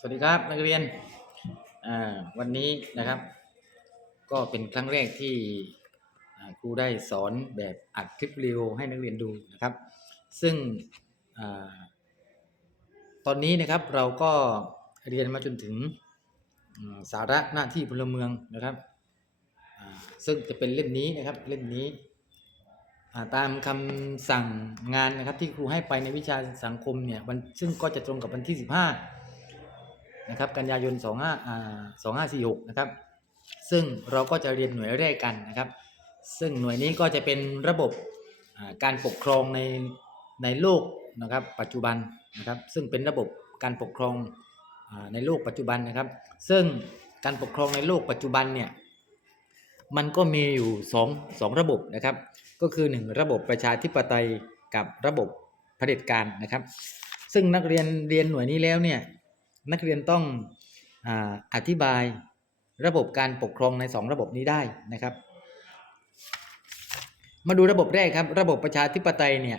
สวัสดีครับนักเรียนอ่าวันนี้นะครับ ก็เป็นครั้งแรกที่ครูได้สอนแบบอัดคลิปวิดีโอให้นักเรียนดูนะครับ ซึ่งอาตอนนี้นะครับเราก็เรียนมาจนถึงสาระหน้าที่พลเมืองนะครับอ่าซึ่งจะเป็นเล่มนี้นะครับเล่มนี้ตามคำสั่งงานนะครับที่ครูให้ไปในวิชาสังคมเนี่ยวันซึ่งก็จะตรงกับวันที่ 15 นะครับกันยายน25อ่า2546นะครับซึ่งเราก็จะเรียนหน่วยแรกกันนะครับ ซึ่งหน่วยนี้ก็จะเป็นระบบการปกครองในในโลกนะครับปัจจุบันนะครับซึ่งเป็นระบบการปกครองในโลกปัจจุบันนะครับ ซึ่งการปกครองในโลกปัจจุบันเนี่ยมันก็มีอยู่สองสองระบบนะครับ ก็คือ 1 ระบบประชาธิปไตยกับระบบเผด็จการนะครับ ซึ่งนักเรียนเรียนหน่วยนี้แล้วเนี่ย นักเรียนต้องอธิบายระบบการปกครองใน 2 ระบบนี้ได้นะครับ มาดูระบบแรกครับ ระบบประชาธิปไตยเนี่ย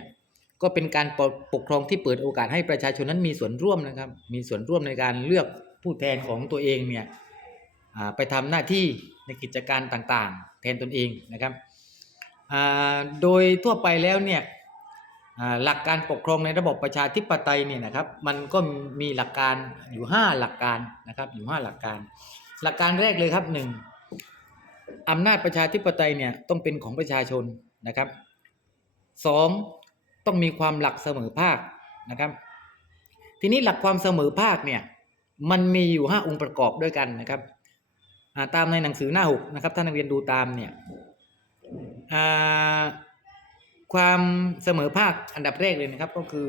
ก็เป็นการปกปกครองที่เปิดโอกาสให้ประชาชนนั้นมีส่วนร่วมนะครับ มีส่วนร่วมในการเลือกผู้แทนของตัวเองเนี่ยไปทำหน้าที่ในกิจการต่างๆ แทนตนเองนะครับโดยทั่วไปแล้วเนี่ย หลักการปกครองในระบบประชาธิปไตยเนี่ยนะครับมันก็มีหลักการอยู่ 5 หลักการนะครับอยู่ 5 หลักการ หลักการแรกเลยครับหนึ่งอำนาจประชาธิปไตยเนี่ยต้องเป็นของประชาชนนะครับสองต้องมีความหลักเสมอภาคนะครับ ทีนี้หลักความเสมอภาคเนี่ยมันมีอยู่ 5 องค์ประกอบด้วยกันนะครับตามในหนังสือหน้าหกนะครับถ้านักเรียนดูตามเนี่ยอ่า ความเสมอภาคอันดับแรกเลยนะครับ ก็คือ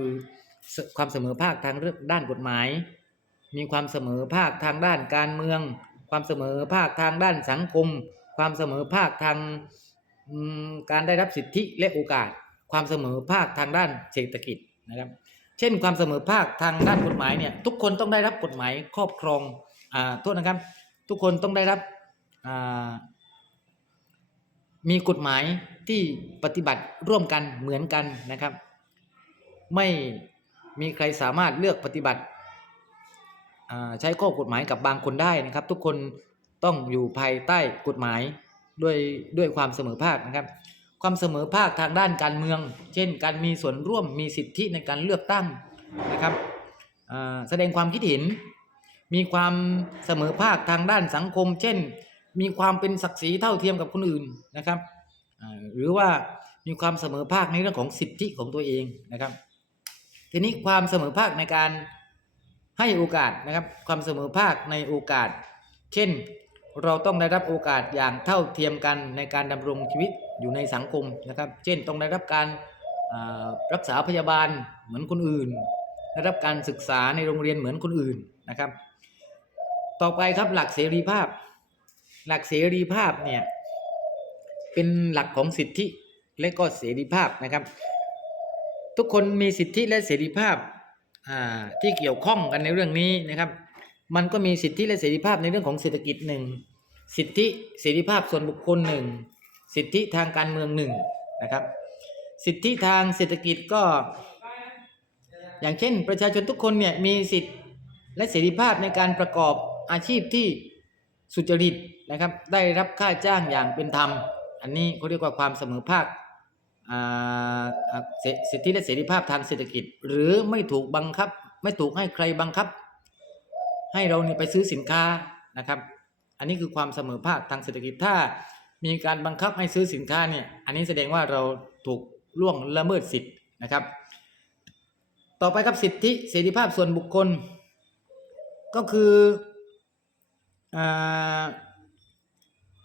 ความเสมอภาคทางเรื่องด้านกฎหมาย มีความเสมอภาคทางด้านการเมือง ความเสมอภาคทางด้านสังคม ความเสมอภาคทางการได้รับสิทธิและโอกาส ความเสมอภาคทางด้านเศรษฐกิจนะครับ เช่น ความเสมอภาคทางด้านกฎหมายเนี่ยทุกคนต้องได้รับกฎหมายครอบครองอ่าโทษนะครับ ทุกคนต้องได้รับมีกฎหมาย ที่ปฏิบัติร่วมกันเหมือนกันนะครับ ไม่มีใครสามารถเลือกปฏิบัติใช้ข้อกฎหมายกับบางคนได้นะครับ ทุกคนต้องอยู่ภายใต้กฎหมายด้วยด้วยความเสมอภาคนะครับ ความเสมอภาคทางด้านการเมือง เช่น การมีส่วนร่วมมีสิทธิในการเลือกตั้งนะครับแสดงความคิดเห็น มีความเสมอภาคทางด้านสังคม เช่น มีความเป็นศักดิ์ศรีเท่าเทียมกับคนอื่นนะครับ หรือว่ามีความเสมอภาคในเรื่องของสิทธิของตัวเองนะครับ ทีนี้ความเสมอภาคในการให้โอกาสนะครับ ความเสมอภาคในโอกาส เช่น เราต้องได้รับโอกาสอย่างเท่าเทียมกันในการดำรงชีวิตอยู่ในสังคมนะครับ เช่นต้องได้รับการรักษาพยาบาลเหมือนคนอื่นได้รับการศึกษาในโรงเรียนเหมือนคนอื่นนะครับ ต่อไปครับหลักเสรีภาพ หลักเสรีภาพเนี่ย เป็นหลักของสิทธิและก็เสรีภาพนะครับ ทุกคนมีสิทธิและเสรีภาพอ่าที่เกี่ยวข้องกันในเรื่องนี้นะครับ มันก็มีสิทธิและเสรีภาพในเรื่องของเศรษฐกิจหนึ่งสิทธิเสรีภาพส่วนบุคคลหนึ่งสิทธิทางการเมืองหนึ่งนะครับสิทธิทางเศรษฐกิจก็ อย่างเช่น ประชาชนทุกคนเนี่ยมีสิทธิและเสรีภาพในการประกอบอาชีพที่สุจริตนะครับ ได้รับค่าจ้างอย่างเป็นธรรม อันนี้เขาเรียกว่าความเสมอภาคอ่าสสิทธิและเสรีภาพทางเศรษฐกิจ หรือไม่ถูกบังคับ ไม่ถูกให้ใครบังคับ ให้เราเนี่ยไปซื้อสินค้านะครับ อันนี้คือความเสมอภาคทางเศรษฐกิจถ้ามีการบังคับให้ซื้อสินค้าเนี่ยอันนี้แสดงว่าเราถูกล่วงละเมิดสิทธิ์นะครับ ต่อไปครับสิทธิเสรีภาพส่วนบุคคล ก็คืออา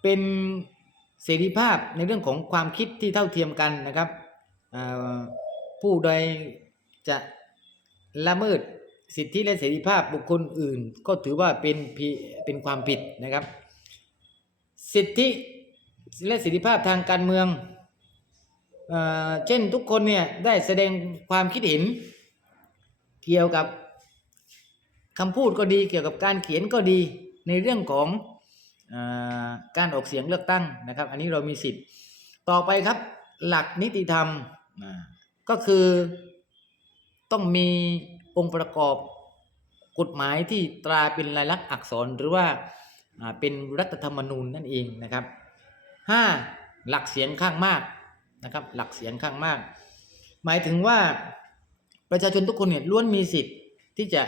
เป็น เสรีภาพในเรื่องของความคิดที่เท่าเทียมกันนะครับผู้ใดจะละเมิดสิทธิและเสรีภาพบุคคลอื่น ก็ถือว่าเป็นเป็นความผิดนะครับ สิทธิและเสรีภาพทางการเมืองอ่าเช่นทุกคนเนี่ยได้แสดงความคิดเห็น เกี่ยวกับคำพูดก็ดีเกี่ยวกับการเขียนก็ดีในเรื่องของ การออกเสียงเลือกตั้งนะครับ อันนี้เรามีสิทธิ์ต่อไปครับหลักนิติธรรมก็คือต้องมีองค์ประกอบกฎหมายที่ตราเป็นลายลักษณ์อักษรหรือว่าเป็นรัฐธรรมนูญนั่นเองนะครับห้าหลักเสียงข้างมากนะครับหลักเสียงข้างมาก หมายถึงว่าประชาชนทุกคนเนี่ยล้วนมีสิทธิ์ที่จะ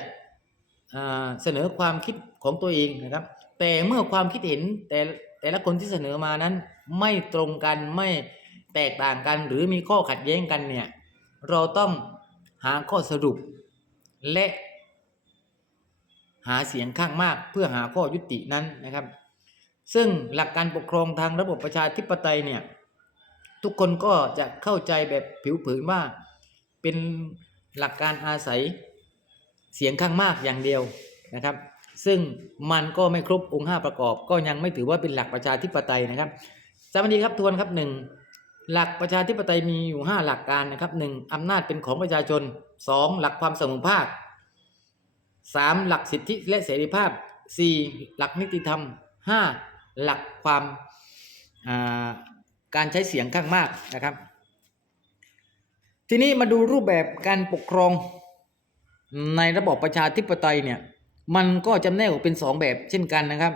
เสนอความคิดของตัวเองนะครับ แต่เมื่อความคิดเห็นแต่แต่ละคนที่เสนอมานั้น ไม่ตรงกันไม่แตกต่างกันหรือมีข้อขัดแย้งกันเนี่ยเราต้องหาข้อสรุป และ หาเสียงข้างมากเพื่อหาข้อยุตินั้นนะครับ ซึ่งหลักการปกครองทางระบบประชาธิปไตยเนี่ยทุกคนก็จะเข้าใจแบบผิวเผินว่าเป็นหลักการอาศัยเสียงข้างมากอย่างเดียวนะครับ ซึ่งมันก็ไม่ครบองค์ห้าประกอบ ก็ยังไม่ถือว่าเป็นหลักประชาธิปไตยนะครับสวัสดีครับทวนครับหนึ่งหลักประชาธิปไตยมีอยู่ห้าหลักการนะครับหนึ่งอำนาจเป็นของประชาชนสองหลักความเสมอภาคสามหลักสิทธิและเสรีภาพสี่หลักนิติธรรมห้าหลักความาการใช้เสียงข้างมากนะครับ ทีนี้มาดูรูปแบบการปกครองในระบบประชาธิปไตยเนี่ย มันก็จำแนกออกเป็นสองแบบเช่นกันนะครับ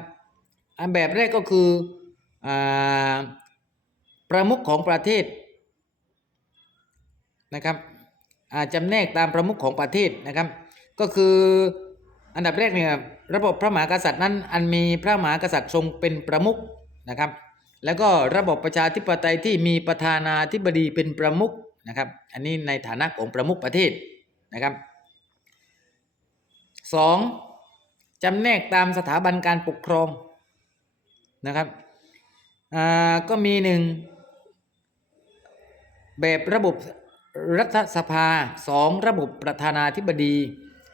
อันแบบแรกก็คืออประมุขของประเทศนะครับอ่าจำแนกตามประมุขของประเทศนะครับ ก็คืออันดับแรกเนี่ยระบบพระมหากษัตริย์นั้น อันมีพระมหากษัตริย์ทรงเป็นประมุขนะครับ แล้วก็ระบบประชาธิปไตยที่มีประธานาธิบดีเป็นประมุขนะครับ อันนี้ในฐานะของประมุขประเทศนะครับสอง จำแนกตามสถาบันการปกครองนะครับอ่าก็มีหนึ่งแบบระบบรัฐสภาสองระบบประธานาธิบดี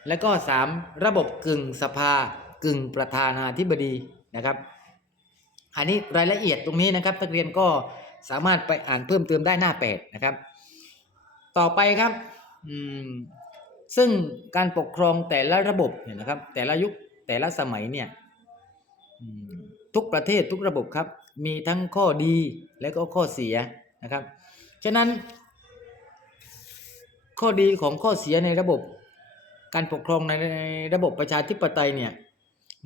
และก็สามระบบกึ่งสภากึ่งประธานาธิบดีนะครับ อันนี้รายละเอียดตรงนี้นะครับนักเรียนก็สามารถไปอ่านเพิ่มเติมได้หน้าแปดนะครับ ต่อไปครับอืมซึ่งการปกครองแต่ละระบบเนี่ยนะครับแต่ละยุค แต่ละสมัยเนี่ยทุกประเทศทุกระบบครับ มีทั้งข้อดีและก็ข้อเสียนะครับ ฉะนั้น ข้อดีของข้อเสียในระบบการปกครองในระบบประชาธิปไตยเนี่ย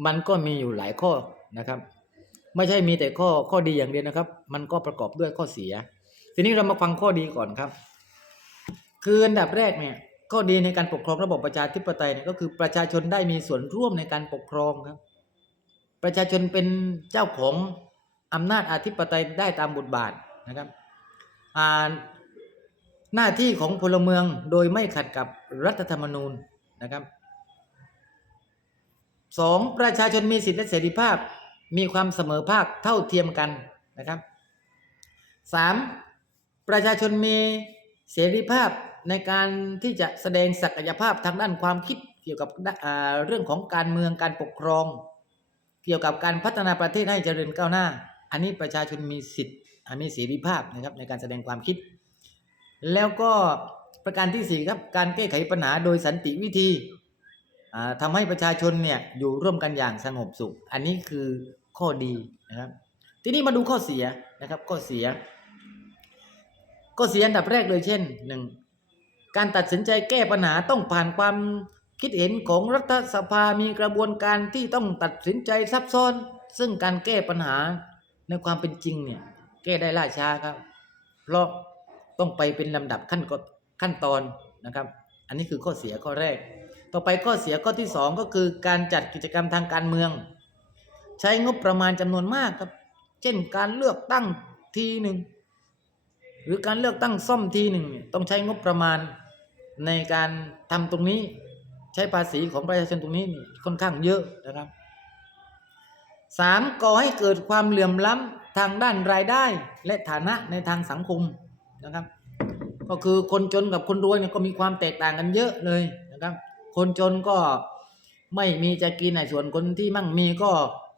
มันก็มีอยู่หลายข้อนะครับ ไม่ใช่มีแต่ข้อข้อดีอย่างเดียวนะครับ มันก็ประกอบด้วยข้อเสีย ทีนี้เรามาฟังข้อดีก่อนครับ คืออันดับแรกเนี่ย ข้อดีในการปกครองระบบประชาธิปไตยเนี่ยก็คือประชาชนได้มีส่วนร่วมในการปกครองครับ ประชาชนเป็นเจ้าของอำนาจอธิปไตยได้ตามบทบาทนะครับอ่าหน้าที่ของพลเมืองโดยไม่ขัดกับรัฐธรรมนูญนะครับสองประชาชนมีสิทธิและเสรีภาพมีความเสมอภาคเท่าเทียมกันนะครับสามประชาชนมีเสรีภาพ ในการที่จะแสดงศักยภาพทางด้านความคิดเกี่ยวกับเรื่องของการเมืองการปกครอง เกี่ยวกับการพัฒนาประเทศให้เจริญก้าวหน้า อันนี้ประชาชนมีสิทธิ์มีเสรีภาพนะครับในการแสดงความคิด แล้วก็ประการที่สี่ครับการแก้ไขปัญหาโดยสันติวิธีอ่าทำให้ประชาชนเนี่ยอยู่ร่วมกันอย่างสงบสุข อันนี้คือข้อดีนะครับ ทีนี้มาดูข้อเสียนะครับข้อเสีย ข้อเสียอันดับแรกเลยเช่นหนึ่ง การตัดสินใจแก้ปัญหาต้องผ่านความคิดเห็นของรัฐสภามีกระบวนการที่ต้องตัดสินใจซับซ้อน ซึ่งการแก้ปัญหาในความเป็นจริงเนี่ยแก้ได้ล่าช้าครับ เพราะต้องไปเป็นลำดับขั้นกฎขั้นตอนนะครับ อันนี้คือข้อเสียข้อแรก ต่อไปข้อเสียข้อที่สองก็คือการจัดกิจกรรมทางการเมือง ใช้งบประมาณจำนวนมากครับ เช่นการเลือกตั้งทีหนึ่งหรือการเลือกตั้งซ่อมทีหนึ่งต้องใช้งบประมาณ ในการทำตรงนี้ใช้ภาษีของประชาชนตรงนี้ค่อนข้างเยอะนะครับสามก่อให้เกิดความเหลื่อมล้ำทางด้านรายได้และฐานะในทางสังคมนะครับ ก็คือคนจนกับคนรวยเนี่ยก็มีความแตกต่างกันเยอะเลยนะครับ คนจนก็ไม่มีจะกินในส่วนคนที่มั่งมีก็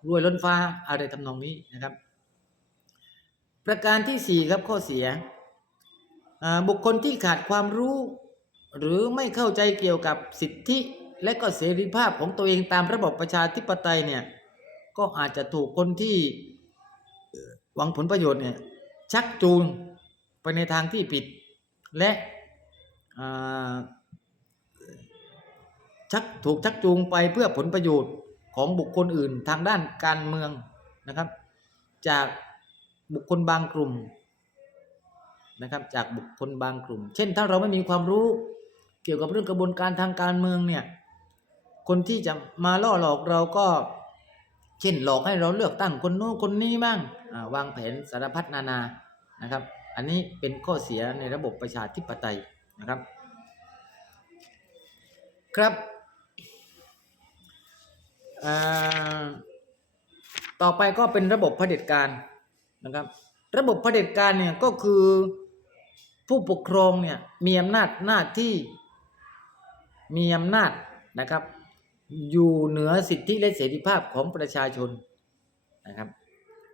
รวยล้นฟ้าอะไรทำนองนี้นะครับ ประการที่สี่ครับข้อเสียอ่าบุคคลที่ขาดความรู้ หรือไม่เข้าใจเกี่ยวกับสิทธิและก็เสรีภาพของตัวเองตามระบบประชาธิปไตยเนี่ยก็อาจจะถูกคนที่หวังผลประโยชน์เนี่ยชักจูงไปในทางที่ผิด และชักถูกชักจูงไปเพื่อผลประโยชน์ของบุคคลอื่นทางด้านการเมืองนะครับ จากบุคคลบางกลุ่มนะครับจากบุคคลบางกลุ่ม เช่นถ้าเราไม่มีความรู้ เกี่ยวกับเรื่องกระบวนการทางการเมืองเนี่ยคนที่จะมาล่อหลอกเราก็ เช่นหลอกให้เราเลือกตั้งคนโน้นคนนี้บ้างวางแผนสารพัดนานานะครับ อันนี้เป็นข้อเสียในระบบประชาธิปไตยนะครับ ครับต่อไปก็เป็นระบบเผด็จการนะครับ ระบบเผด็จการเนี่ยก็คือผู้ปกครองเนี่ยมีอำนาจหน้าที่ มีอำนาจนะครับ อยู่เหนือสิทธิและเสรีภาพของประชาชนนะครับ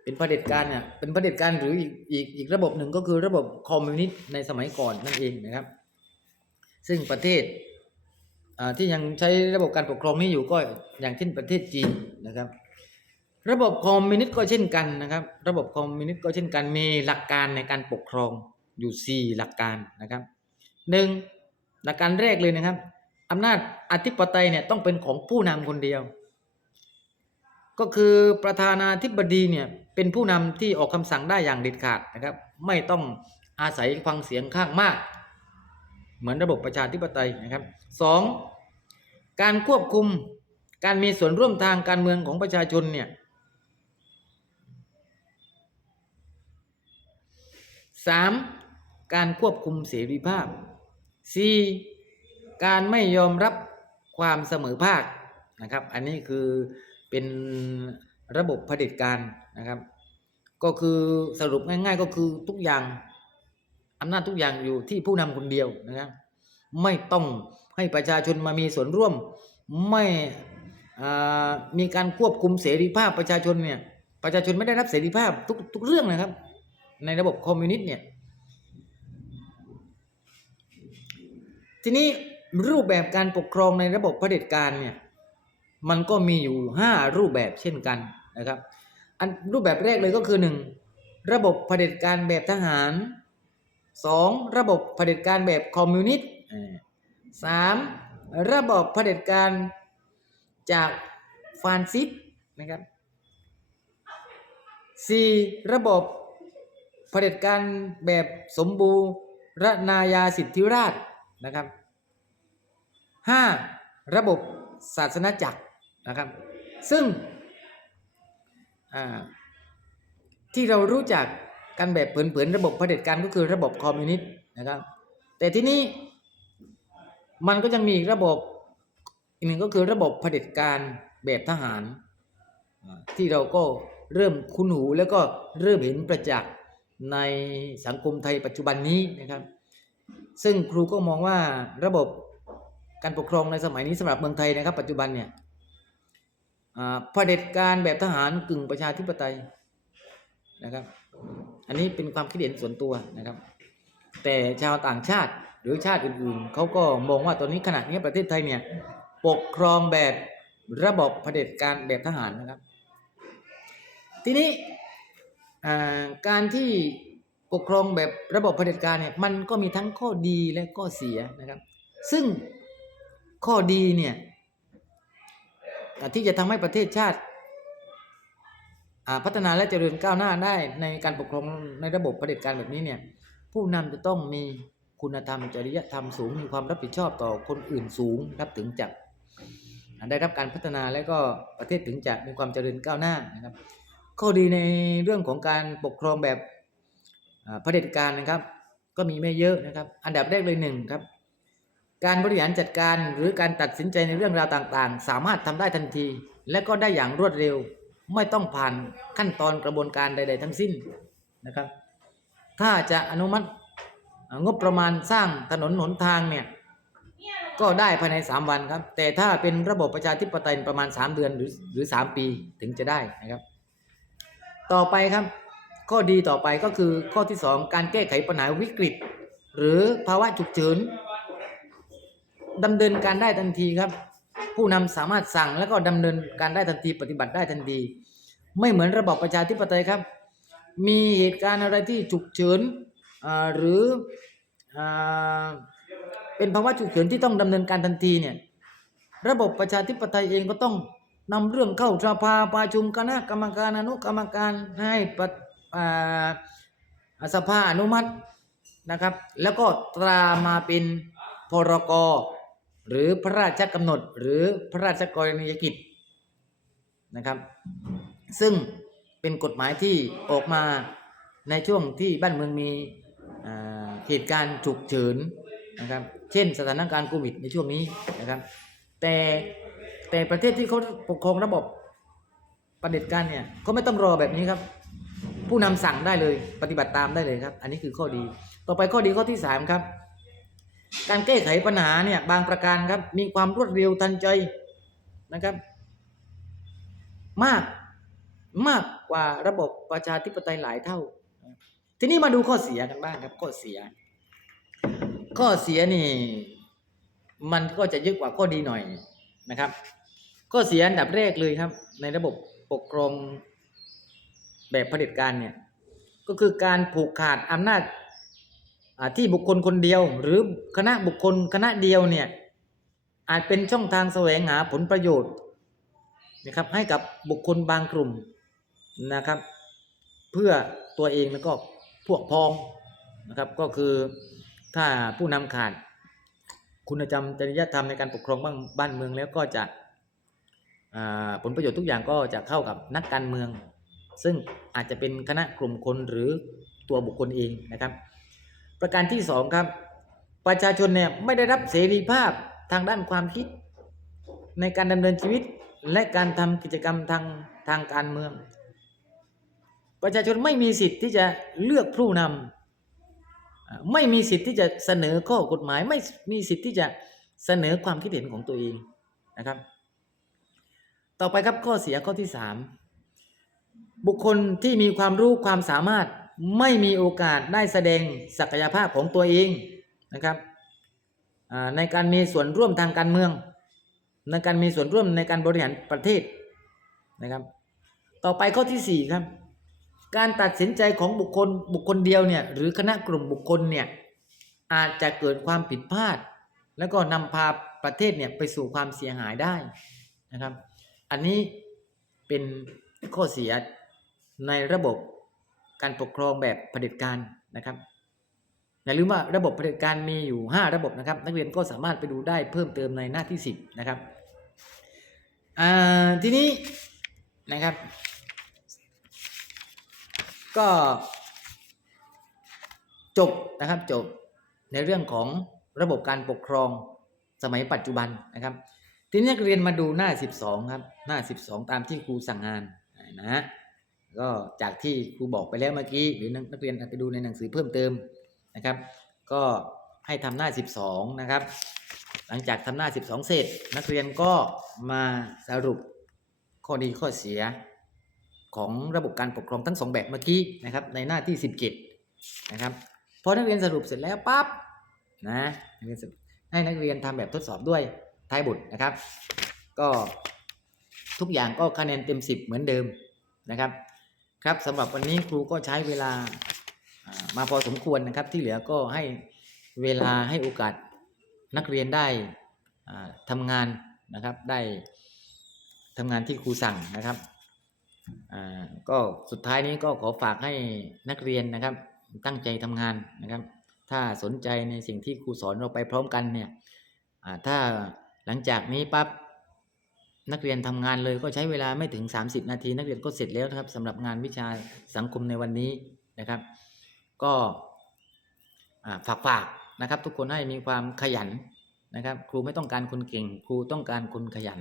เป็นเผด็จการเนี่ยเป็นเผด็จการหรืออีกอีกอีกระบบหนึ่งก็คือระบบคอมมิวนิสต์ในสมัยก่อนนั่นเองนะครับ ซึ่งประเทศอ่าที่ยังใช้ระบบการปกครองนี้อยู่ก็อย่างเช่นประเทศจีนนะครับ ระบบคอมมิวนิสต์ก็เช่นกันนะครับ ระบบคอมมิวนิสต์ก็เช่นกันมีหลักการในการปกครองอยู่ 4 หลักการนะครับหนึ่งหลักการแรกเลยนะครับ อำนาจอธิปไตยเนี่ยต้องเป็นของผู้นำคนเดียว ก็คือประธานาธิบดีเนี่ยเป็นผู้นำที่ออกคำสั่งได้อย่างเด็ดขาดนะครับ ไม่ต้องอาศัยฟังเสียงข้างมาก เหมือนระบบประชาธิปไตยนะครับสองการควบคุมการมีส่วนร่วมทางการเมืองของประชาชนเนี่ยสามการควบคุมเสรีภาพสี่ การไม่ยอมรับความเสมอภาคนะครับ อันนี้คือเป็นระบบเผด็จการนะครับ ก็คือสรุปง่าย ๆ ก็คือทุกอย่างอำนาจทุกอย่างอยู่ที่ผู้นำคนเดียวนะครับ ไม่ต้องให้ประชาชนมามีส่วนร่วม ไม่มีการควบคุมเสรีภาพประชาชนเนี่ยประชาชนไม่ได้รับเสรีภาพทุกทุกเรื่องนะครับ ในระบบคอมมิวนิสต์เนี่ยทีนี้ รูปแบบการปกครองในระบบเผด็จการเนี่ยมันก็มีอยู่ 5 รูปแบบเช่นกันนะครับ อันรูปแบบแรกเลยก็คือ 1. ระบบเผด็จการแบบทหาร 2. ระบบเผด็จการแบบคอมมิวนิสต์อ่าสามระบบเผด็จการจากฟานซิสต์นะครับสี่ระบบเผด็จการแบบสมบูรณาญาสิทธิราชนะครับ ห้าระบบศาสนาจักรนะครับ ซึ่งที่เรารู้จักกันแบบเผินๆระบบะเผด็จการก็คือระบบคอมมิวนิสต์นะครับ แต่ที่นี้มันก็ยังมีระบบอีกหนึ่งก็คือระบบะเผด็จการแบบทหาร ที่เราก็เริ่มคุ้นหูแล้วก็เริ่มเห็นประจักษ์ในสังคมไทยปัจจุบันนี้นะครับ ซึ่งครูก็มองว่าระบบ การปกครองในสมัยนี้สำหรับเมืองไทยนะครับ ปัจจุบันเนี่ยอ่าเผด็จการแบบทหารกึ่งประชาธิปไตยนะครับ อันนี้เป็นความคิดเห็นส่วนตัวนะครับ แต่ชาวต่างชาติหรือชาติอื่นๆเขาก็มองว่าตอนนี้ขณะนี้ประเทศไทยเนี่ยปกครองแบบระบบเผด็จการแบบทหารนะครับ ทีนี้การที่ปกครองแบบระบบเผด็จการเนี่ยมันก็มีทั้งข้อดีและข้อเสียนะครับ ซึ่ง ข้อดีเนี่ยที่จะทำให้ประเทศชาติพัฒนาและเจริญก้าวหน้าได้ในการปกครองในระบบเผด็จการแบบนี้เนี่ยผู้นำจะต้องมีคุณธรรมจริยธรรมสูง มีความรับผิดชอบต่อคนอื่นสูงรับถึงจะได้รับการพัฒนาและก็ประเทศถึงจะมีความเจริญก้าวหน้านะครับข้อดีในเรื่องของการปกครองแบบเผด็จการนะครับ ก็มีไม่เยอะนะครับ อันดับแรกเลยหนึ่งครับ การบริหารจัดการหรือการตัดสินใจในเรื่องราวต่างๆ สามารถทำได้ทันที และก็ได้อย่างรวดเร็ว ไม่ต้องผ่านขั้นตอนกระบวนการใด ๆ ทั้งสิ้นนะครับ ถ้าจะอนุมัติงบประมาณสร้างถนนหนทางเนี่ยก็ได้ภายใน 3 วันครับ แต่ถ้าเป็นระบบประชาธิปไตยประมาณ 3 เดือนหรือหรือ 3 ปีถึงจะได้นะครับ ต่อไปครับ ข้อดีต่อไปก็คือข้อที่ 2 การแก้ไขปัญหาวิกฤต หรือภาวะฉุกเฉิน ดำเนินการได้ทันทีครับ ผู้นำสามารถสั่งแล้วก็ดำเนินการได้ทันทีปฏิบัติได้ทันที ไม่เหมือนระบอบประชาธิปไตยครับ มีเหตุการณ์อะไรที่ฉุกเฉินหรืออเป็นภาวะฉุกเฉินที่ต้องดำเนินการทันทีเนี่ยระบบประชาธิปไตยเองก็ต้องนำเรื่องเข้าสภาประชุมคณะกรรมการอนุกรรมการให้ปสภาอนุมัตินะครับ แล้วก็ตรามาเป็นพรก หรือพระราชกำหนดหรือพระราชกรณียกิจนะครับ ซึ่งเป็นกฎหมายที่ออกมาในช่วงที่บ้านเมืองมีเหตุการณ์ฉุกเฉินนะครับ เช่นสถานการณ์โควิดในช่วงนี้นะครับ แต่แต่ประเทศที่เขาปกครองระบบประเด็จการเนี่ยเขาไม่ต้องรอแบบนี้ครับ ผู้นำสั่งได้เลยปฏิบัติตามได้เลยครับ อันนี้คือข้อดี ต่อไปข้อดีข้อที่สามครับ การแก้ไขปัญหาเนี่ยบางประการครับมีความรวดเร็วทันใจนะครับ มากมากกว่าระบบประชาธิปไตยหลายเท่า ทีนี้มาดูข้อเสียกันบ้างครับข้อเสีย ข้อเสียนี่ มันก็จะเยอะกว่าข้อดีหน่อยนะครับ ข้อเสียอันดับแรกเลยครับ ในระบบปกครองแบบเผด็จการเนี่ยก็คือการผูกขาดอำนาจ ที่บุคคลคนเดียว หรือคณะบุคคลคณะเดียวเนี่ยอาจเป็นช่องทางแสวงหาผลประโยชน์นะครับให้กับบุคคลบางกลุ่มนะครับ เพื่อตัวเองแล้วก็พวกพ้องนะครับก็คือถ้าผู้นำขาดคุณธรรมจริยธรรมในการปกครองบ้านบ้านเมืองแล้วก็จะผลประโยชน์ทุกอย่างก็จะเข้ากับนักการเมือง ซึ่งอาจจะเป็นคณะกลุ่มคนหรือตัวบุคคลเองนะครับ ประการที่สองครับ ประชาชนเนี่ยไม่ได้รับเสรีภาพทางด้านความคิด ในการดำเนินชีวิตและการทำกิจกรรมทางทางการเมือง ประชาชนไม่มีสิทธิ์ที่จะเลือกผู้นำอ่าไม่มีสิทธิ์ที่จะเสนอข้อกฎหมาย ไม่มีสิทธิ์ที่จะเสนอความคิดเห็นของตัวเองนะครับ ต่อไปครับข้อเสียข้อที่สามบุคคลที่มีความรู้ความสามารถ ไม่มีโอกาสได้แสดงศักยภาพของตัวเองนะครับในการมีส่วนร่วมทางการเมือง ในการมีส่วนร่วมในการบริหารประเทศนะครับ ต่อไปข้อที่สี่ครับการตัดสินใจของบุคคลบุคคลเดียวเนี่ยหรือคณะกลุ่มบุคคลเนี่ยอาจจะเกิดความผิดพลาด แล้วก็นำพาประเทศเนี่ยไปสู่ความเสียหายได้นะครับ อันนี้เป็นข้อเสียในระบบ การปกครองแบบเผด็จการนะครับอย่าลืมว่าระบบเผด็จการมีอยู่ 5 ระบบนะครับ นักเรียนก็สามารถไปดูได้เพิ่มเติมในหน้าที่ 10 นะครับทีนี้นะครับ ก็จบนะครับจบในเรื่องของระบบการปกครองสมัยปัจจุบันนะครับ ทีนี้นักเรียนมาดูหน้า 12 ครับ หน้า 12 ตามที่ครูสั่งงานนะฮะ ก็จากที่ครูบอกไปแล้วเมื่อกี้หรือนักเรียนอาจไปดูในหนังสือเพิ่มเติมนะครับ ก็ให้ทำหน้า 12 นะครับ หลังจากทำหน้า 12 เสร็จ นักเรียนก็มาสรุปข้อดีข้อเสียของระบบการปกครองทั้งสองแบบเมื่อกี้นะครับในหน้าที่ 17 นะครับพอนักเรียนสรุปเสร็จแล้วปั๊บนะให้นักเรียนทำแบบทดสอบด้วยท้ายบทนะครับ ก็ทุกอย่างก็คะแนนเต็ม 10 เหมือนเดิมนะครับ ครับสำหรับวันนี้ครูก็ใช้เวลามาพอสมควรนะครับ ที่เหลือก็ให้เวลาให้โอกาสนักเรียนได้ทำงานนะครับ ได้ทำงานที่ครูสั่งนะครับอ่าก็สุดท้ายนี้ก็ขอฝากให้นักเรียนนะครับ ตั้งใจทำงานนะครับ ถ้าสนใจในสิ่งที่ครูสอนเราไปพร้อมกันเนี่ยอ่าถ้าหลังจากนี้ปั๊บ นักเรียนทำงานเลยก็ใช้เวลาไม่ถึง 30 นาที นักเรียนก็เสร็จแล้วนะครับสำหรับงานวิชาสังคมในวันนี้นะครับ ก็ฝากฝากนะครับ ทุกคนให้มีความขยันนะครับ ครูไม่ต้องการคนเก่ง ครูต้องการคนขยัน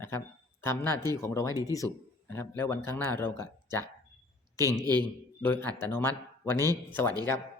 นะครับทำหน้าที่ของเราให้ดีที่สุดนะครับ แล้ววันข้างหน้าเราก็จะเก่งเองโดยอัตโนมัติ วันนี้สวัสดีครับ